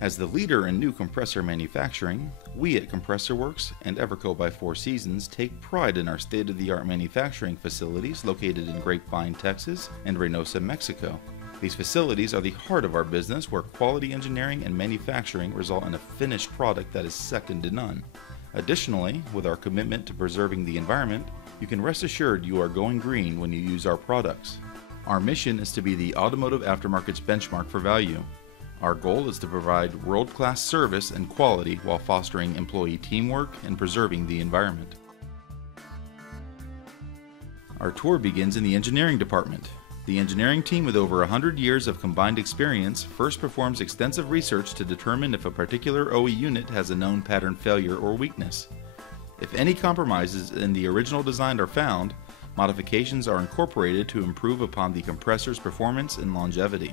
As the leader in new compressor manufacturing, we at Compressor Works and Everco by Four Seasons take pride in our state-of-the-art manufacturing facilities located in Grapevine, Texas and Reynosa, Mexico. These facilities are the heart of our business, where quality engineering and manufacturing result in a finished product that is second to none. Additionally, with our commitment to preserving the environment, you can rest assured you are going green when you use our products. Our mission is to be the automotive aftermarket's benchmark for value. Our goal is to provide world-class service and quality while fostering employee teamwork and preserving the environment. Our tour begins in the engineering department. The engineering team, with over 100 years of combined experience, first performs extensive research to determine if a particular OE unit has a known pattern failure or weakness. If any compromises in the original design are found, modifications are incorporated to improve upon the compressor's performance and longevity.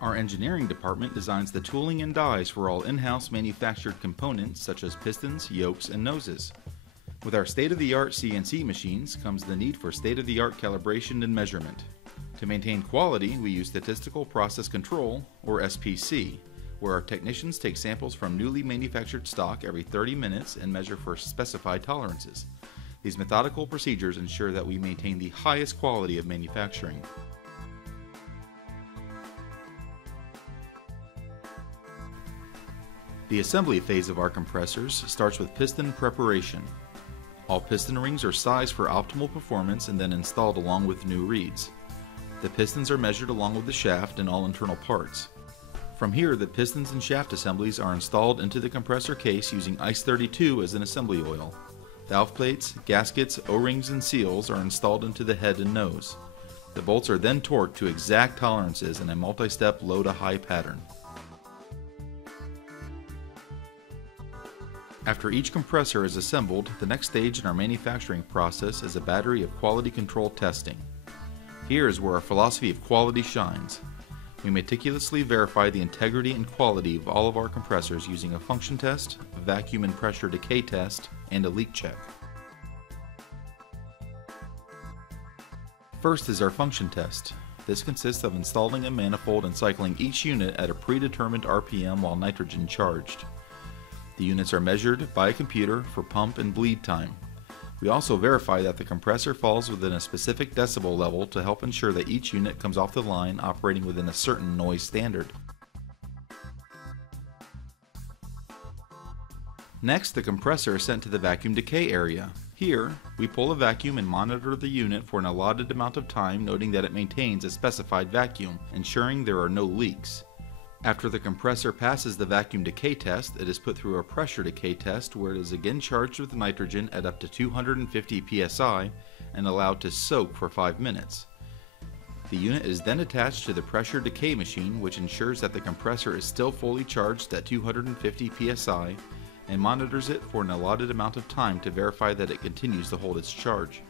Our engineering department designs the tooling and dies for all in-house manufactured components such as pistons, yokes, and noses. With our state-of-the-art CNC machines comes the need for state-of-the-art calibration and measurement. To maintain quality, we use statistical process control, or SPC, where our technicians take samples from newly manufactured stock every 30 minutes and measure for specified tolerances. These methodical procedures ensure that we maintain the highest quality of manufacturing. The assembly phase of our compressors starts with piston preparation. All piston rings are sized for optimal performance and then installed along with new reeds. The pistons are measured along with the shaft and all internal parts. From here, the pistons and shaft assemblies are installed into the compressor case using Ice 32 as an assembly oil. Valve plates, gaskets, O-rings, and seals are installed into the head and nose. The bolts are then torqued to exact tolerances in a multi-step low-to-high pattern. After each compressor is assembled, the next stage in our manufacturing process is a battery of quality control testing. Here is where our philosophy of quality shines. We meticulously verify the integrity and quality of all of our compressors using a function test, a vacuum and pressure decay test, and a leak check. First is our function test. This consists of installing a manifold and cycling each unit at a predetermined RPM while nitrogen charged. The units are measured by a computer for pump and bleed time. We also verify that the compressor falls within a specific decibel level to help ensure that each unit comes off the line operating within a certain noise standard. Next, the compressor is sent to the vacuum decay area. Here, we pull a vacuum and monitor the unit for an allotted amount of time, noting that it maintains a specified vacuum, ensuring there are no leaks. After the compressor passes the vacuum decay test, it is put through a pressure decay test where it is again charged with nitrogen at up to 250 psi and allowed to soak for 5 minutes. The unit is then attached to the pressure decay machine, which ensures that the compressor is still fully charged at 250 psi and monitors it for an allotted amount of time to verify that it continues to hold its charge.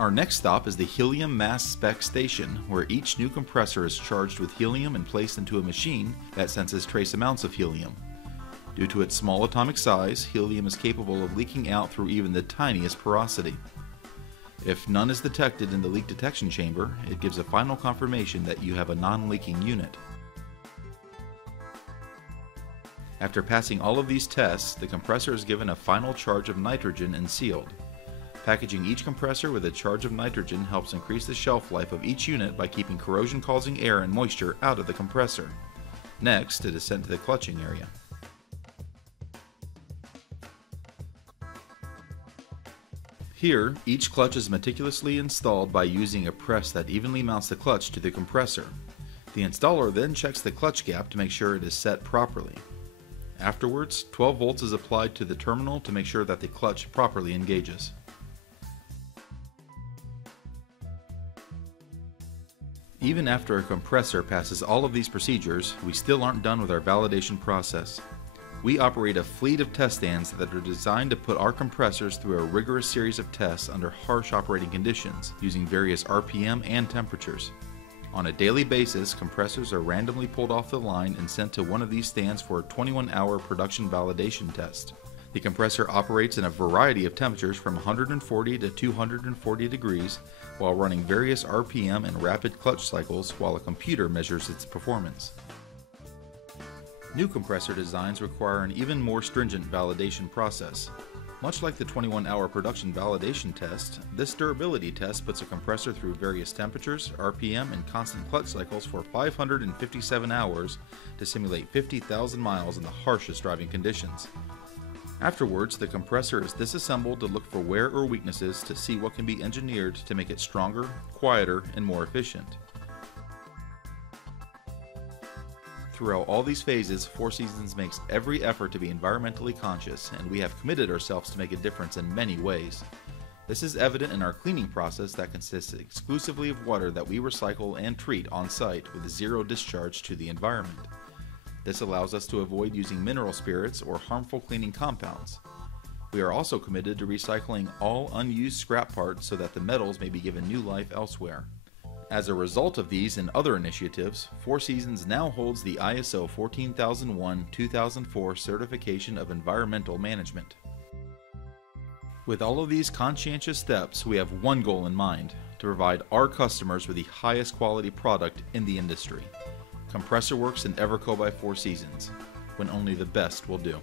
Our next stop is the helium mass spec station, where each new compressor is charged with helium and placed into a machine that senses trace amounts of helium. Due to its small atomic size, helium is capable of leaking out through even the tiniest porosity. If none is detected in the leak detection chamber, it gives a final confirmation that you have a non-leaking unit. After passing all of these tests, the compressor is given a final charge of nitrogen and sealed. Packaging each compressor with a charge of nitrogen helps increase the shelf life of each unit by keeping corrosion-causing air and moisture out of the compressor. Next, it is sent to the clutching area. Here, each clutch is meticulously installed by using a press that evenly mounts the clutch to the compressor. The installer then checks the clutch gap to make sure it is set properly. Afterwards, 12 volts is applied to the terminal to make sure that the clutch properly engages. Even after a compressor passes all of these procedures, we still aren't done with our validation process. We operate a fleet of test stands that are designed to put our compressors through a rigorous series of tests under harsh operating conditions, using various RPM and temperatures. On a daily basis, compressors are randomly pulled off the line and sent to one of these stands for a 21-hour production validation test. The compressor operates in a variety of temperatures from 140 to 240 degrees while running various RPM and rapid clutch cycles while a computer measures its performance. New compressor designs require an even more stringent validation process. Much like the 21-hour production validation test, this durability test puts a compressor through various temperatures, RPM, and constant clutch cycles for 557 hours to simulate 50,000 miles in the harshest driving conditions. Afterwards, the compressor is disassembled to look for wear or weaknesses to see what can be engineered to make it stronger, quieter, and more efficient. Throughout all these phases, Four Seasons makes every effort to be environmentally conscious, and we have committed ourselves to make a difference in many ways. This is evident in our cleaning process that consists exclusively of water that we recycle and treat on site with zero discharge to the environment. This allows us to avoid using mineral spirits or harmful cleaning compounds. We are also committed to recycling all unused scrap parts so that the metals may be given new life elsewhere. As a result of these and other initiatives, Four Seasons now holds the ISO 14001-2004 certification of environmental management. With all of these conscientious steps, we have one goal in mind: to provide our customers with the highest quality product in the industry. Compressor Works and Everco by Four Seasons, when only the best will do.